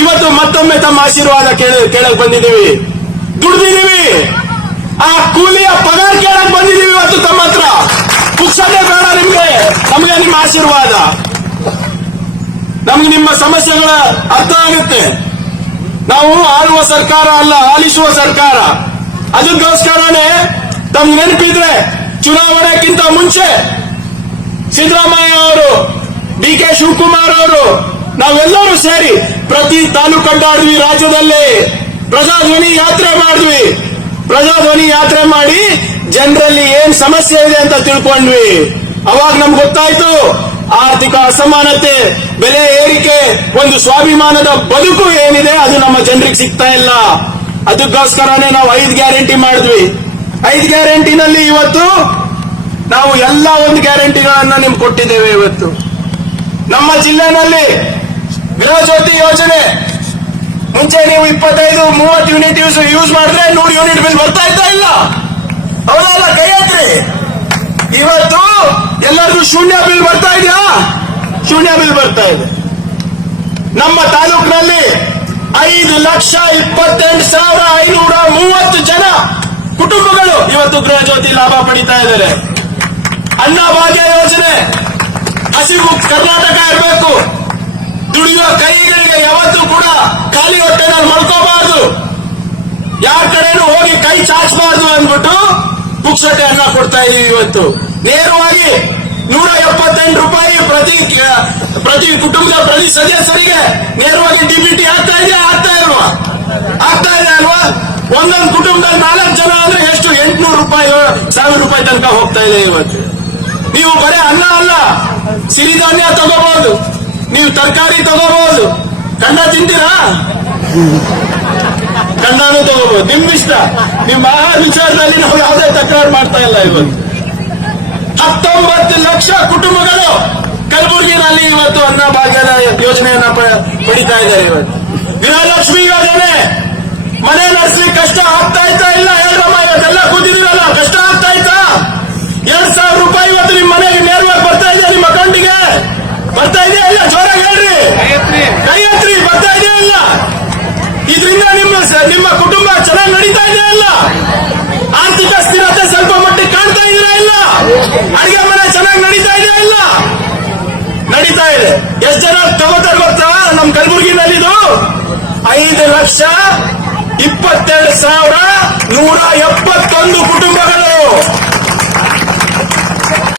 ಇವತ್ತು ಮತ್ತೊಮ್ಮೆ ತಮ್ಮ ಆಶೀರ್ವಾದ ಕೇಳಕ್ ಬಂದಿದ್ದೀವಿ. ದುಡ್ದಿದ್ದೀವಿ, ಆ ಕೂಲಿಯ ಪಗಾರ ಕೇಳಕ್ ಬಂದಿದ್ದೀವಿ ಇವತ್ತು ತಮ್ಮ ಹತ್ರ. ಪುಕ್ಸಟೆ ಬೇಡ ನಿಮ್ಗೆ, ನಮ್ಗೆ ನಿಮ್ಮ ಆಶೀರ್ವಾದ. ನಮ್ಗೆ ನಿಮ್ಮ ಸಮಸ್ಯೆಗಳ ಅರ್ಥ ಆಗುತ್ತೆ. ನಾವು ಆಳುವ ಸರ್ಕಾರ ಅಲ್ಲ, ಆಲಿಸುವ ಸರ್ಕಾರ. ಅದಕ್ಕೋಸ್ಕರನೇ ತಮ್ಗೆ ನೆನಪಿದ್ರೆ ಚುನಾವಣೆಗಿಂತ ಮುಂಚೆ ಸಿದ್ದರಾಮಯ್ಯ ಅವರು, ಡಿ ಕೆ ಶಿವಕುಮಾರ್ ಅವರು, ನಾವೆಲ್ಲರೂ ಸೇರಿ ಪ್ರತಿ ತಾಲೂಕು ಅಡ್ಡಾಡಿದ್ವಿ. ರಾಜ್ಯದಲ್ಲಿ ಪ್ರಜಾಧ್ವನಿ ಯಾತ್ರೆ ಮಾಡಿದ್ವಿ. ಪ್ರಜಾಧ್ವನಿ ಯಾತ್ರೆ ಮಾಡಿ ಜನರಲ್ಲಿ ಏನ್ ಸಮಸ್ಯೆ ಇದೆ ಅಂತ ತಿಳ್ಕೊಂಡ್ವಿ. ಅವಾಗ ನಮ್ಗೆ ಗೊತ್ತಾಯ್ತು, ಆರ್ಥಿಕ ಅಸಮಾನತೆ, ಬೆಲೆ ಏರಿಕೆ, ಒಂದು ಸ್ವಾಭಿಮಾನದ ಬದುಕು ಏನಿದೆ ಅದು ನಮ್ಮ ಜನರಿಗೆ ಸಿಗ್ತಾ ಇಲ್ಲ. ಅದಕ್ಕೋಸ್ಕರನೇ ನಾವು 5 ಗ್ಯಾರಂಟಿ ಮಾಡಿದ್ವಿ. 5 ಗ್ಯಾರಂಟಿನಲ್ಲಿ ಇವತ್ತು ನಾವು ಎಲ್ಲ ಒಂದು ಗ್ಯಾರಂಟಿಗಳನ್ನ ನಿಮ್ಗೆ ಕೊಟ್ಟಿದ್ದೇವೆ. ಇವತ್ತು ನಮ್ಮ ಜಿಲ್ಲೆನಲ್ಲಿ ಗೃಹ ಜ್ಯೋತಿ ಯೋಜನೆ ಮುಂಚೆ ನೀವು 25-30 ಯೂನಿಟ್ ಯೂಸ್ ಮಾಡಿದ್ರೆ 100 ಯೂನಿಟ್ ಬಿಲ್ ಬರ್ತಾ ಇಲ್ಲ. ಅವರೆಲ್ಲ ಕೈ ಹಾಕ್ರಿ. ಇವತ್ತು ಎಲ್ಲರಿಗೂ ಶೂನ್ಯ ಬಿಲ್ ಬರ್ತಾ ಇದೆಯಾ? ಶೂನ್ಯ ಬಿಲ್ ಬರ್ತಾ ಇದೆ. ನಮ್ಮ ತಾಲೂಕಿನಲ್ಲಿ 5,28,530 ಜನ ಕುಟುಂಬಗಳು ಇವತ್ತು ಗೃಹ ಜ್ಯೋತಿ ಲಾಭ ಪಡಿತಾ ಇದ್ದಾರೆ. ಅನ್ನಭಾಗ್ಯ ಯೋಜನೆ, ಹಸಿವು ಕರ್ನಾಟಕ ಇರಬೇಕು. ದುಡಿಯುವ ಕೈಗಳಿಗೆ ಯಾವತ್ತೂ ಕೂಡ ಖಾಲಿ ಹೊಟ್ಟೆನಲ್ಲಿ ಮಲ್ಕೋಬಾರ್ದು, ಯಾರ ಕಡೆನೂ ಹೋಗಿ ಕೈ ಚಾಚಬಾರ್ದು ಅಂದ್ಬಿಟ್ಟು ಪುಕ್ಸಟೆ ಅನ್ನ ಕೊಡ್ತಾ ಇದೀವಿ. ಇವತ್ತು ನೇರವಾಗಿ 178 ರೂಪಾಯಿ ಪ್ರತಿ ಕುಟುಂಬದ ಪ್ರತಿ ಸದಸ್ಯರಿಗೆ ನೇರವಾಗಿ ಡಿಬಿಟಿ ಆಗ್ತಾ ಇದೆಯಾ? ಆಗ್ತಾ ಇದೆ ಅಲ್ವಾ? ಒಂದೊಂದು ಕುಟುಂಬದಲ್ಲಿ 4 ಜನ ಅಂದ್ರೆ ಎಷ್ಟು? 800 ರೂಪಾಯಿ 1000 ರೂಪಾಯಿ ತನಕ ಹೋಗ್ತಾ ಇದೆ. ಇವತ್ತು ನೀವು ಬರೀ ಅನ್ನ ಅಲ್ಲ, ಸಿರಿಧಾನ್ಯ ತಗೋಬಹುದು, ನೀವು ತರಕಾರಿ ತಗೋಬಹುದು. ಕಂಡ ತಿಂತೀರಾ? ಕಂಡನೂ ತಗೋಬಹುದು, ನಿಮ್ಮಿಷ್ಟ. ನಿಮ್ಮ ಆಹಾರ ವಿಚಾರದಲ್ಲಿ ನಾವು ಯಾವುದೇ ತಕರಾರು ಮಾಡ್ತಾ ಇಲ್ಲ. ಇವತ್ತು 19 ಲಕ್ಷ ಕುಟುಂಬಗಳು ಕಲಬುರಗಿನಲ್ಲಿ ಇವತ್ತು ಅನ್ನಭಾಗ್ಯದ ಯೋಜನೆಯನ್ನ ಪಡಿತಾ ಇದ್ದಾರೆ. ಇವತ್ತು ಗೃಹಲಕ್ಷ್ಮಿ ಯೋಜನೆ, ಮನೆ ನಡೆಸಲಿಕ್ಕೆ ಕಷ್ಟ ಆಗ್ತಾ ಇಲ್ಲ. ಹೇಳ್ರಮ್ಮ, ಇವತ್ತೆಲ್ಲ ಕೂತಿದ್ದೀರಲ್ಲ, ಕಷ್ಟ ಆಗ್ತಾ ಇತ್ತಾ? 2,000 ರೂಪಾಯಿ ಇವತ್ತು ನಿಮ್ಮ ಮನೆಗೆ ನೇರವಾಗಿ ಬರ್ತಾ ಇದೆಯಾ? ನಿಮ್ಮ ಅಕೌಂಟಿಗೆ ಬರ್ತಾ ಇದೆಯಾ ಇಲ್ಲ? ಜೋರಾಗಿ ಹೇಳ್ರಿ, ಕೈ ಎತ್ರಿ. ಬರ್ತಾ ಇದೆಯಾ ಇಲ್ಲ? ಇದರಿಂದ ನಿಮ್ಮ ಕುಟುಂಬ ಚೆನ್ನಾಗಿ ನಡೀತಾ ಇದೆಯಾ ಇಲ್ಲ? ಆರ್ಥಿಕ ಸ್ಥಿರತೆ ಸ್ವಲ್ಪ ಮಟ್ಟಿಗೆ ಕಾಣ್ತಾ ಇದೀರಾ ಇಲ್ಲ? ಅಡಿಗೆ ಮನೆ ಚೆನ್ನಾಗಿ ನಡೀತಾ ಇದೆಯಾ ಇಲ್ಲ? ನಡೀತಾ ಇದೆ. ಎಷ್ಟು ಜನ ತಗೋತಾರೆ ಗೊತ್ತಾ? ನಮ್ ಕಲಬುರಗಿನಲ್ಲಿದು 5,22,171 ಕುಟುಂಬಗಳು